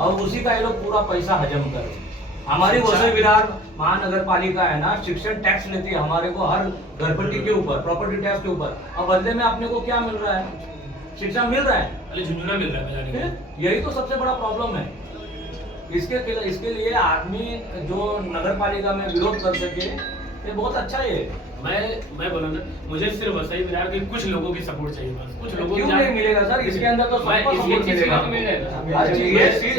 और उसी का ये लोग पूरा पैसा हजम कर रहे हैं। हमारी वसई विरार महानगर पालिका है ना, शिक्षण टैक्स लेती है हमारे को हर घरपट्टी के ऊपर, प्रॉपर्टी टैक्स के ऊपर, और बदले में अपने को क्या मिल रहा है? शिक्षा मिल रहा है, अरे झुंझुना मिल रहा है बजाने में। यही तो सबसे बड़ा प्रॉब्लम है। इसके लिए आदमी जो नगर पालिका में विरोध कर सके, ये बहुत अच्छा है। मैं बोला ना, मुझे सिर्फ वसई विरार के कुछ लोगों की सपोर्ट चाहिए बस। कुछ लोगों क्यों नहीं मिलेगा सर? इसके अंदर तो सबका सपोर्ट मिलेगा। ये चीज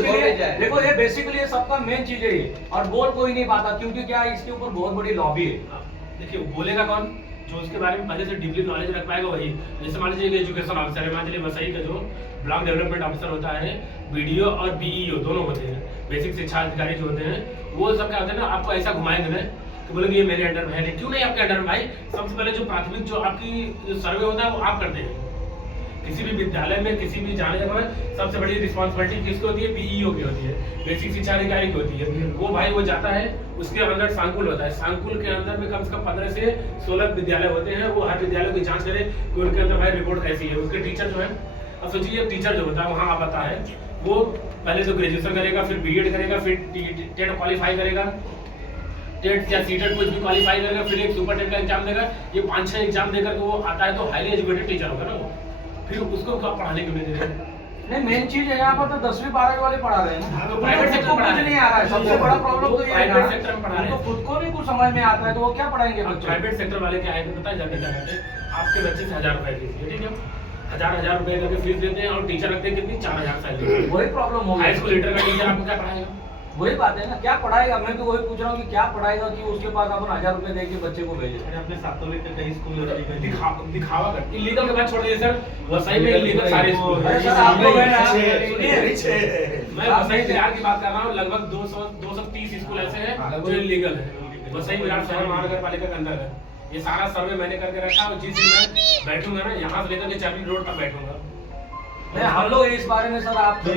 के लिए देखो, ये बेसिकली सबका मेन चीज है ये, और बोल कोई नहीं पाता क्योंकि क्या है, इसके ऊपर बहुत बड़ी लॉबी है। देखिए बोलेगा कौन? जो उसके बारे में पहले से डीपली नॉलेज रख पाएगा वही। जैसे मान लीजिए एजुकेशन ऑफिसर है, मान लीजिए वसई का जो ब्लॉक डेवलपमेंट ऑफिसर होता है, बीडीओ और बीईओ दोनों होते हैं, बेसिक शिक्षा अधिकारी जो होते हैं, वो सब क्या होते हैं ना, आपको ऐसा घुमाएंगे ना कि बोलेंगे ये मेरे अंडर में है। क्यों नहीं आपके अंडर में भाई? सबसे पहले जो प्राथमिक जो आपकी सर्वे होता है वो आप करते हैं। किसी भी विद्यालय में, किसी भी जाने जगह में सबसे बड़ी रिस्पॉन्सिबिलिटी किसकी होती है? बीईओ की होती है, बेसिक शिक्षा अधिकारी की होती है। वो भाई वो जाता है, उसके अंदर सांकुल होता है, सांकुल के अंदर में कम से कम 15 से 16 विद्यालय होते हैं। वो हर विद्यालय की जांच करे कि उनके अंदर भाई रिपोर्ट कैसी है। उसके टीचर जो है, अब सोचिए टीचर जो होता है वहाँ आप आता है, वो पहले तो ग्रेजुएशन करेगा, फिर बीएड करेगा, फिर टेट क्वालिफाई करेगा, टेट या सीटेट कुछ भी क्वालिफाई करेगा, फिर एक सुपर टेट का एग्जाम देगा। ये 5-6 एग्जाम देकर वो आता है तो हाईली एजुकेटेड टीचर होगा ना वो। फिर उसको क्या पढ़ाने के लिए नहीं, मेन चीज है यहाँ पर तो 10वीं 12वीं वाले पढ़ा रहे हैं ना, तो प्राइवेट सेक्टर को कुछ नहीं आ रहा है। सबसे बड़ा प्रॉब्लम तो ये है प्राइवेट सेक्टर में पढ़ा रहे हैं, तो खुद को नहीं कुछ समझ में आता है तो वो क्या पढ़ाएंगे बच्चे? प्राइवेट सेक्टर वाले क्या आएंगे पता है? जाके क्या करते हैं, आपके बच्चे से 1000 रुपए फीस है, ठीक है, 1000 रुपए करके फीस देते हैं, और टीचर रखते हैं कितनी? 4000 सैलरी। वही प्रॉब्लम हो हाई गया। स्कूल लीडर का टीचर आपको क्या पढ़ाएगा? वही बात है ना, क्या पढ़ाएगा? मैं तो वही पूछ रहा हूँ कि क्या पढ़ाएगा कि उसके पास अपन 1000 रुपए दे के बच्चे को भेजे। अपने सातों के कई स्कूल दिखावा कर इलीगल के बात छोड़ दीजिए सर, वसई में इलीगल सारे स्कूल। अरे सर आप लोग हैं ना, मैं वसई विरार की बात कर रहा हूँ, लगभग 230 स्कूल ऐसे हैं जो इलीगल है। वसई विरार शहर महानगर पालिका के अंदर है। ये सारा सर्वे मैंने करके रखा है, जिस दिन मैं बैठूंगा ना, यहाँ से लेकर के चाबी रोड तक बैठूंगा। नहीं, हम लोग इस बारे में सर, आप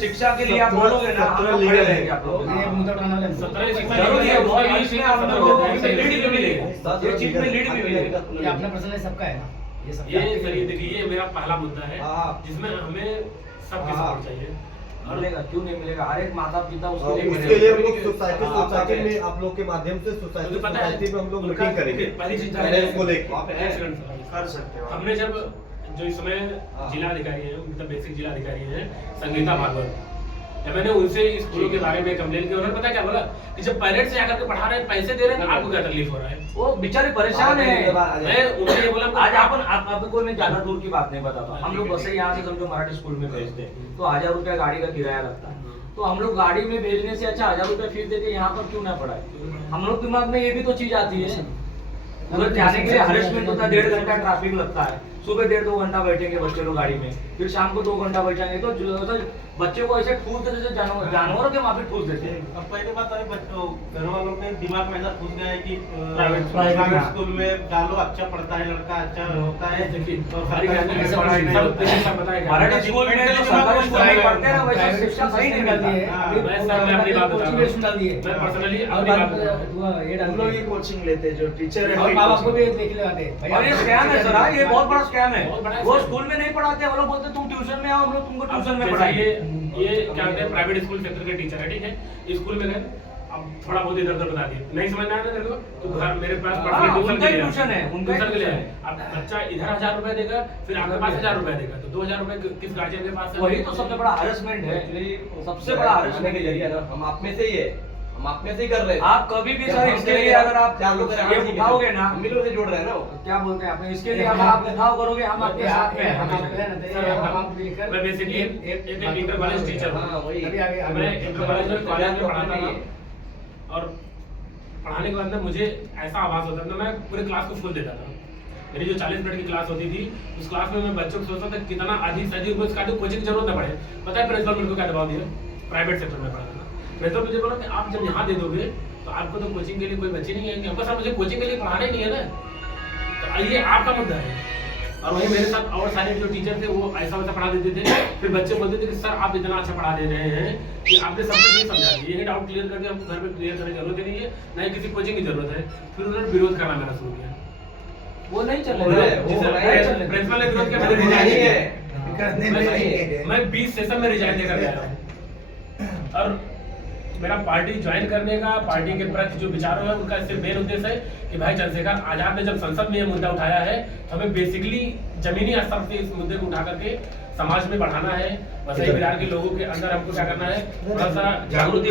शिक्षा के लिए आप बोलोगे ना, हम लोग खड़े रहेंगे आप लोग। ये मुद्दा उठाना है। 17 शिक्षा जरूरी है, वो लीड इसमें हम लोगों को लीड भी मिलेगा, मिलेगा। ये चीज में लीड भी मिलेगा। ये अपना पर्सनल सबका है ना, ये सबका ये सर ये देखिए, ये मेरा पहला मुद्दा है जिसमें हमें सबकी सपोर्ट चाहिए। मिलेगा, क्यों नहीं मिलेगा? हर एक माता पिता उसके लिए उसके लिए मिलेगा। हम लोग सोसाइटी में आप लोग के माध्यम से सोसाइटी में हम लोग मीटिंग करेंगे। पहली चीज पेरेंट्स को लेके कर सकते हो। हमने जब जो इस समय जिला अधिकारी है, मतलब बेसिक जिला अधिकारी है संगीता भागवत, जब मैंने उनसे स्कूलों के बारे में कंप्लेन किया, उन्होंने पता क्या बोला कि जब पेरेंट्स आकर के पढ़ा रहे हैं, पैसे दे रहे हैं, आपको क्या तकलीफ हो रहा है? वो बेचारे परेशान है। मैं उन्हें ये बोला आज आपको मैं ज्यादा दूर की बात नहीं बताता, हम लोग बस यहाँ से समझो मराठी स्कूल में भेजते हैं तो 1000 रुपया गाड़ी का किराया लगता है। तो हम लोग गाड़ी में भेजने से अच्छा 1000 रुपया फीस देके यहाँ पर क्यों ना पढ़ाए? हम लोग दिमाग में ये भी तो चीज आती है। उधर जाने के लिए हरेसमेंट होता है, 1.5 घंटा ट्रैफिक लगता है, सुबह 1.5-2 घंटा बैठेंगे बच्चे लोग गाड़ी में, फिर शाम को 2 घंटा बैठेंगे, तो बच्चे को ऐसे ठूस देते जैसे जानवरों के माफी ठूस देते हैं। अब पहले बात है, बच्चों घर वालों के दिमाग में ऐसा घुस गया है कि प्राइवेट स्कूल में डालो, अच्छा पढ़ता है लड़का, अच्छा होता है। देखिए और सरकारी स्कूल में पढ़ाई पढ़ाई नहीं। मराठी स्कूल में जो सरकारी स्कूल में पढ़ते हैं ना, वैसे शिक्षा सही नहीं मिलती है। मैं अपनी बात बता रहा हूं। डाल दिए मैं पर्सनली और अपनी बात बता रहा हूं। ये डाल हम लोग दिए ये कोचिंग लेते हैं जो टीचर है, और माँ बाप को भी देख ले आते हैं। और ये स्कैम है सर, ये बहुत बड़ा स्कैम है। बहुत बड़ा वो स्कैम। स्कूल में नहीं पढ़ाते, वो लोग बोलते तुम ट्यूशन में आओ, हम लोग तुमको ट्यूशन में जैसे पढ़ाएंगे। ये क्या कहते हैं, प्राइवेट स्कूल सेक्टर के टीचर है, ठीक है, स्कूल में गए, अब थोड़ा बहुत इधर उधर बता दिए, नहीं समझ में आया ना तेरे को, तो घर मेरे पास उनका ही ट्यूशन है, उनका ही ट्यूशन के लिए ट्यूशन है। अब बच्चा इधर 1000 रुपए देगा, फिर आपके पास 1000 रुपए देगा, तो 2000 रुपए किस गार्जियन के पास है? वही तो सबसे बड़ा हरेसमेंट है, सबसे बड़ा हरेसमेंट के जरिए ना। हम आप में से ही है, हम आप में से ही कर रहे हैं। आप कभी भी सर इसके लिए अगर आप ये उठाओगे ना, हम ही लोग से जोड़ रहे हैं ना वो। क्या बोलते हैं आपने, इसके लिए अगर आप उठाव करोगे, हम आपके साथ में हैं। मैं बेसिकली एक इंटर कॉलेज टीचर हाँ, हूँ। वही। मैं इंटर कॉलेज में पढ़ाता था, और पढ़ाने के बाद में मुझे ऐसा आभास होता था, मैं पूरे क्लास को फुल देता था। मेरी जो 40 मिनट की क्लास होती थी, उस क्लास में मैं बच्चों को सोचता था कितना अधिक से अधिक उसका कोचिंग की जरूरत न पड़े। पता है प्रिंसिपल मेरे को क्या दबाव दिया? प्राइवेट सेक्टर में पढ़ाता था। प्रिंसिपल मुझे बोला कि आप जब यहाँ दे दोगे तो आपको तो कोचिंग के लिए कोई बच्चे नहीं आएंगे। हमको सर मुझे कोचिंग के लिए पढ़ाना ही नहीं है ना, तो ये आपका मुद्दा है। और वही मेरे साथ और सारे जो टीचर थे वो ऐसा वैसा पढ़ा देते थे, फिर बच्चे बोलते थे कि सर आप इतना अच्छा पढ़ा दे रहे हैं कि आपने सब कुछ नहीं समझा दिया, ये डाउट क्लियर करके हमको घर पे क्लियर करने की जरूरत ही नहीं है, ना ही किसी कोचिंग की जरूरत है। फिर उन्होंने विरोध करना मेरा शुरू किया। वो नहीं चल प्रिंसिपल ने विरोध किया, मैं 20 सेशन में रिजाइन देकर गया। और मेरा पार्टी ज्वाइन करने का, पार्टी के प्रति जो विचारों है उनका सिर्फ मेन उद्देश्य है कि भाई चंद्रशेखर आजाद ने जब संसद में ये मुद्दा उठाया है तो हमें बेसिकली जमीनी स्तर से इस मुद्दे को उठा करके समाज में बढ़ाना है। वसई बिहार के लोगों के अंदर हमको क्या करना है, थोड़ा सा जागृति